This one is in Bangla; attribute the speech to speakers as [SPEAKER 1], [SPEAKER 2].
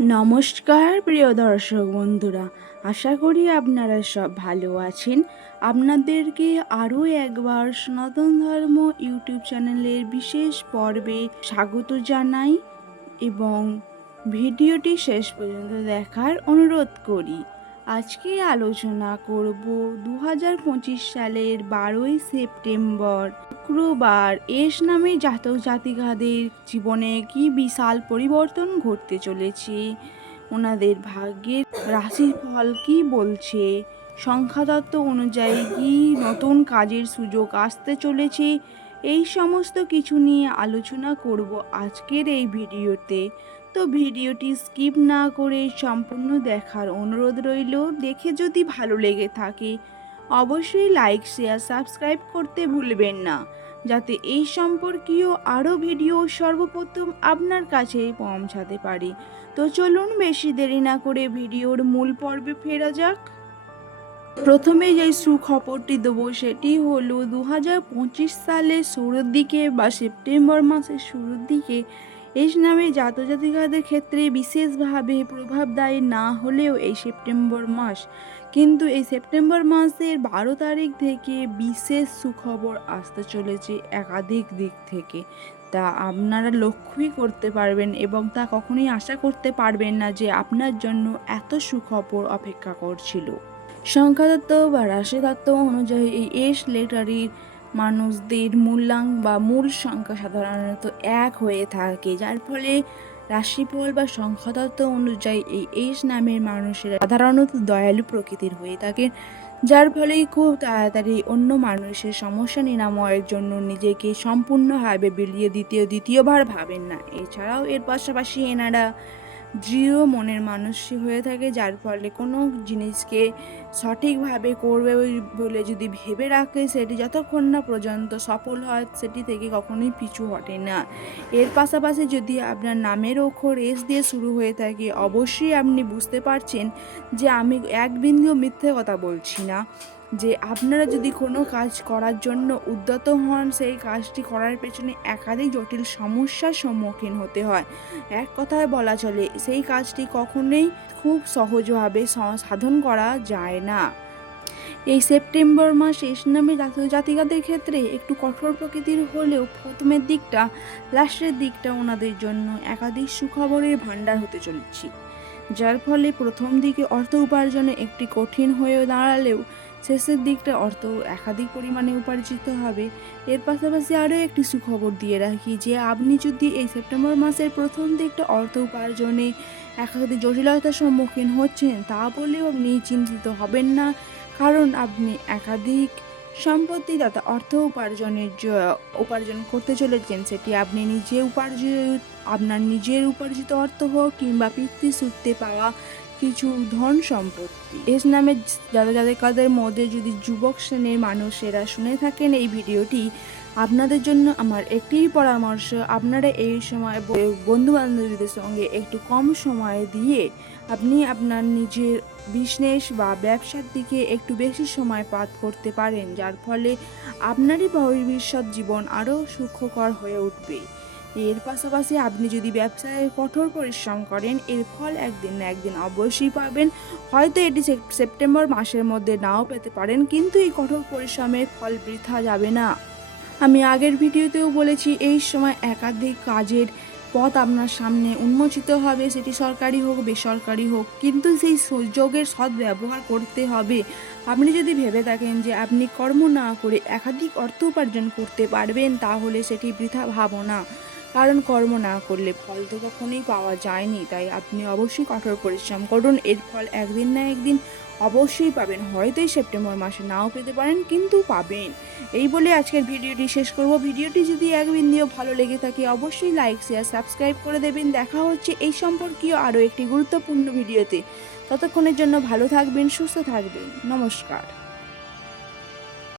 [SPEAKER 1] নমস্কার, প্রিয় দর্শক বন্ধুরা। আশা করি আপনারা সব ভালো আছেন। আপনাদেরকে আরও একবার সনাতন ধর্ম ইউটিউব চ্যানেলের বিশেষ পর্বে স্বাগত জানাই এবং ভিডিওটি শেষ পর্যন্ত দেখার অনুরোধ করি। আজকে আলোচনা করব দু হাজার পঁচিশ সালের বারোই সেপ্টেম্বর, শুক্রবার এস নামে জাতক জাতিকাদের জীবনে কি বিশাল পরিবর্তন ঘটতে চলেছে? ওনাদের ভাগ্যের রাশির ফল কি বলছে? সংখ্যাতত্ত্ব অনুযায়ী কি নতুন কাজের সুযোগ আসতে চলেছে? এই সমস্ত কিছু নিয়ে আলোচনা করব আজকের এই ভিডিওতে। তো ভিডিওটি স্কিপ না করে সম্পূর্ণ দেখার অনুরোধ রইল। দেখে যদি ভালো লেগে থাকে, অবশ্যই লাইক, শেয়ার, সাবস্ক্রাইব করতে ভুলবেন না। যাতে এই সম্পর্কীয় আরও ভিডিও সর্বপ্রথম আপনার কাছে পৌঁছাতে পারে। তো চলুন বেশি দেরি না করে ভিডিওর মূল পর্বে ফেরা যাক। প্রথমে যে সুখবরটি দেবো সেটি হলো দু সালের শুরুর দিকে বা সেপ্টেম্বর মাসের শুরুর দিকে এই নামে জাতজাতিকাদের ক্ষেত্রে বিশেষভাবে প্রভাবদায়ী না হলেও এই সেপ্টেম্বর মাস, কিন্তু এই সেপ্টেম্বর মাসের বারো তারিখ থেকে বিশেষ সুখবর আসতে চলেছে একাধিক দিক থেকে। তা আপনারা লক্ষ্যই করতে পারবেন এবং তা কখনোই আশা করতে পারবেন না যে আপনার জন্য এত সুখবর অপেক্ষা করছিল। সংখ্যাতত্ত্ব বা রাশিতত্ত্ব অনুযায়ী এই এস লেটারির মানুষদের মূল্যাঙ্ক বা মূল সংখ্যা সাধারণত এক হয়ে থাকে, যার ফলে রাশিফল বা সংখ্যাতত্ত্ব অনুযায়ী এই এস নামের মানুষেরা সাধারণত দয়ালু প্রকৃতির হয়ে থাকে, যার ফলে খুব তাড়াতাড়ি অন্য মানুষের সমস্যা নিরাময়ের জন্য নিজেকে সম্পূর্ণভাবে বিলিয়ে দ্বিতীয় দ্বিতীয়বার ভাবেন না। এছাড়াও এর পাশাপাশি এনারা দৃঢ় মনের মানুষ হয়ে থাকে, যার ফলে কোনো জিনিসকে সঠিকভাবে করবে বলে যদি ভেবে রাখে সেটি যতক্ষণ না পর্যন্ত সফল হয়, সেটি থেকে কখনোই পিছু হটে না। এর পাশাপাশি যদি আপনার নামের অক্ষর এস দিয়ে শুরু হয়ে থাকে, অবশ্যই আপনি বুঝতে পারছেন যে আমি এক বিন্দু মিথ্যে কথা বলছি না। যে আপনারা যদি কোনো কাজ করার জন্য উদ্যত হন, সেই কাজটি করার পেছনে একাধিক জটিল সমস্যার সম্মুখীন হতে হয়। এক কথায় বলা চলে, সেই কাজটি কখনোই খুব সহজভাবে সাধন করা যায় না। এই সেপ্টেম্বর মাস ইসলামী নামে জাতিকাদের ক্ষেত্রে একটু কঠোর প্রকৃতির হলেও প্রথমের দিকটা, লাস্টের দিকটা ওনাদের জন্য একাধিক সুখবরের ভাণ্ডার হতে চলেছে। যার ফলে প্রথম দিকে অর্থ উপার্জনে একটি কঠিন হয়ে দাঁড়ালেও শেষের দিকটা অর্থ একাধিক পরিমাণে উপার্জিত হবে। এর পাশাপাশি আরও একটি সুখবর দিয়ে রাখি যে, আপনি যদি এই সেপ্টেম্বর মাসের প্রথম দিকটা অর্থ উপার্জনে একাধিক জটিলতার সম্মুখীন হচ্ছেন, তা বলেও আপনি চিন্তিত হবেন না। কারণ আপনি একাধিক সম্পত্তি তথা অর্থ উপার্জনের উপার্জন করতে চলেছেন, সেটি আপনি নিজে উপার্জিত, আপনার নিজের উপার্জিত অর্থ হোক কিংবা পিতৃসূত্রে পাওয়া কিছু ধন সম্পত্তি। এস নামে যাদের যাদের কাদের মধ্যে যদি যুবক শ্রেণির মানুষেরা শুনে থাকেন এই ভিডিওটি, আপনাদের জন্য আমার একটি পরামর্শ, আপনারা এই সময় বন্ধু বান্ধবীদের সঙ্গে একটু কম সময় দিয়ে আপনি আপনার নিজের বিজনেস বা ব্যবসার দিকে একটু বেশি সময় পাত করতে পারেন, যার ফলে আপনারই ভবিষ্যৎ জীবন আরও সুখকর হয়ে উঠবে। এর পাশাপাশি আপনি যদি ব্যবসায় কঠোর পরিশ্রম করেন, এর ফল একদিন না একদিন অবশ্যই পাবেন। হয়তো এটি সেপ্টেম্বর মাসের মধ্যে নাও পেতে পারেন, কিন্তু এই কঠোর পরিশ্রমের ফল বৃথা যাবে না। আমি আগের ভিডিওতেও বলেছি, এই সময় একাধিক কাজের পথ আপনার সামনে উন্মোচিত হবে, সেটি সরকারি হোক, বেসরকারি হোক, কিন্তু সেই সুযোগের সৎ ব্যবহার করতে হবে। আপনি যদি ভেবে থাকেন যে আপনি কর্ম না করে একাধিক অর্থ উপার্জন করতে পারবেন, তাহলে সেটি বৃথা ভাবনা। কারণ কর্ম না করলে ফল তো কখনোই পাওয়া যায়নি, তাই আপনি অবশ্যই কঠোর পরিশ্রম করুন। এর ফল একদিন না একদিন অবশ্যই পাবেন। হয়তো এই সেপ্টেম্বর মাসে নাও পেতে পারেন, কিন্তু পাবেন। এই বলে আজকের ভিডিওটি শেষ করব। ভিডিওটি যদি এক বিন্দুও ভালো লেগে থাকে, অবশ্যই লাইক, শেয়ার, সাবস্ক্রাইব করে দেবেন। দেখা হচ্ছে এই সম্পর্কীয় আরও একটি গুরুত্বপূর্ণ ভিডিওতে। ততক্ষণের জন্য ভালো থাকবেন, সুস্থ থাকবেন। নমস্কার।